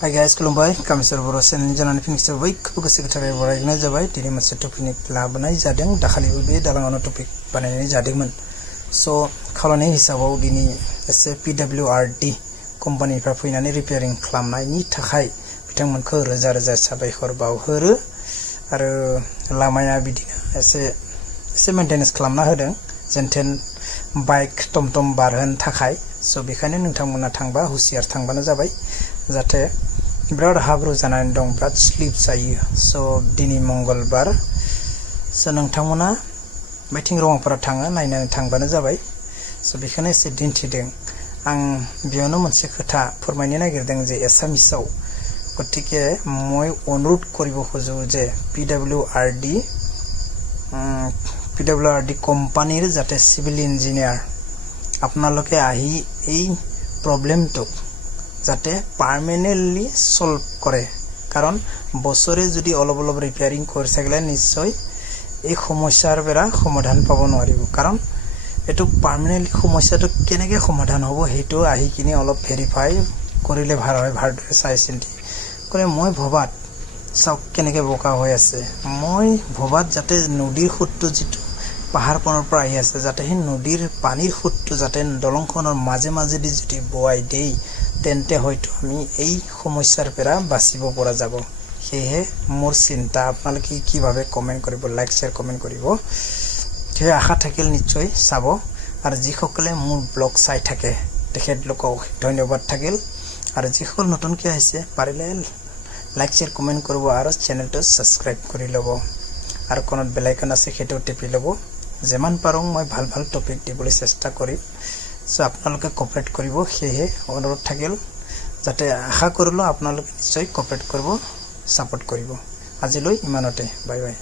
Hi guys, खुलुमबाय कामेश्वर बर' चेनेलनि जानानै फिनिक्स जाबाय गोसो गोथारै बरायनाय जाबाय दिनै मोनसे टपिक लाबोनाय जादों दाखालिबो बे दालाङावनो टपिक बानायनाय जादोंमोन सो खालामनाय हिसाबाव दिनै एसे PWRD कम्पानिफ्रा फैनानै रिपेयारिं खालामनायनि थाखाय बिथांमोनखौ रोजा रोजा साबायखर बावहरो आरो लामाया बिदिनो एसे मेंटेनेन्स खालामना होदों जेनथेन बाइक टमटम बारहोनो थाखाय सो बेखायनो नोंथांमोना थांबा हुसियार थांबानो जाबाय जाहाथे बिराद हाब्रु जानानै दं बिराद स्लिप जायो सो दिनै मंगलबार सो नोंथांमोना बैथिं रङापारा थाङो नायनानै थांबानो जाबाय सो बेखायनो एसे दिन्थिदों आं बेयावनो मोनसे खोथा फोरमायनो नागिरदों जे एसामिसाव गतिके মই অনুৰোধ কৰিব খোজো যে PWRD কোম্পানীৰ যাতে সিভিল ইঞ্জিনিয়াৰ আপোনালোকে আহি এই প্ৰবলেমটো যাতে পাৰ্মানেন্টলি সলভ কৰে কাৰণ বছৰে যদি অলপ ৰিপেয়াৰিং কৰি থাকিলে নিশ্চয় এই সমস্যাৰ বেৰা সমাধান পাব নোৱাৰিব কাৰণ এটো পাৰ্মানেন্টলি সমস্যাটো কেনেকৈ সমাধান হ'ব হেটো আহি কিনি অলপ ভেৰিফাই কৰিলে ভাল হয় ভালদৰে চাই চিন্তি কৰে মই ভবাত সব কেনেকৈ বোকা হৈ আছে মই ভবাত যাতে নদীৰ খুঁটটো যেটো পাহাৰখনৰ পৰা আহি আছে যাতে হে নদীৰ পানীৰ খুঁটটো যাতে দলংখনৰ মাজে মাজে দি যদি বৱাই দেই তেন্তে হয়তো আমি এই সমস্যাৰ পৰা বাচিব পৰা যাব হেহে মোৰ চিন্তা আপোনালোকে কিভাবে কমেন্ট কৰিব লাইক শেয়াৰ কমেন্ট কৰিব তে আশা থাকিল নিশ্চয় চাব আৰু যিসকলে মোৰ ব্লগ চাই থাকে তেখেতলোকক ধন্যবাদ থাকিল আৰু যিসকল নতুনকৈ আহিছে পাৰিলে লাইক শেয়াৰ কমেন্ট কৰিব আৰু চেনেলটো সাবস্ক্ৰাইব কৰি লব আৰু কোনত বেল আইকন আছে হেটো টিপি লব যেমান পাৰোঁ মই ভাল ভাল টপিক দিবলৈ চেষ্টা কৰিম সো আপোনালোকে কোঅপাৰেট কৰিব হেহে অনুৰোধ থাকিল যাতে আশা কৰিলো আপোনালোকে নিশ্চয় কোঅপাৰেট কৰিব সাপোৰ্ট কৰিব আজিলৈ ইমানতে বাই বাই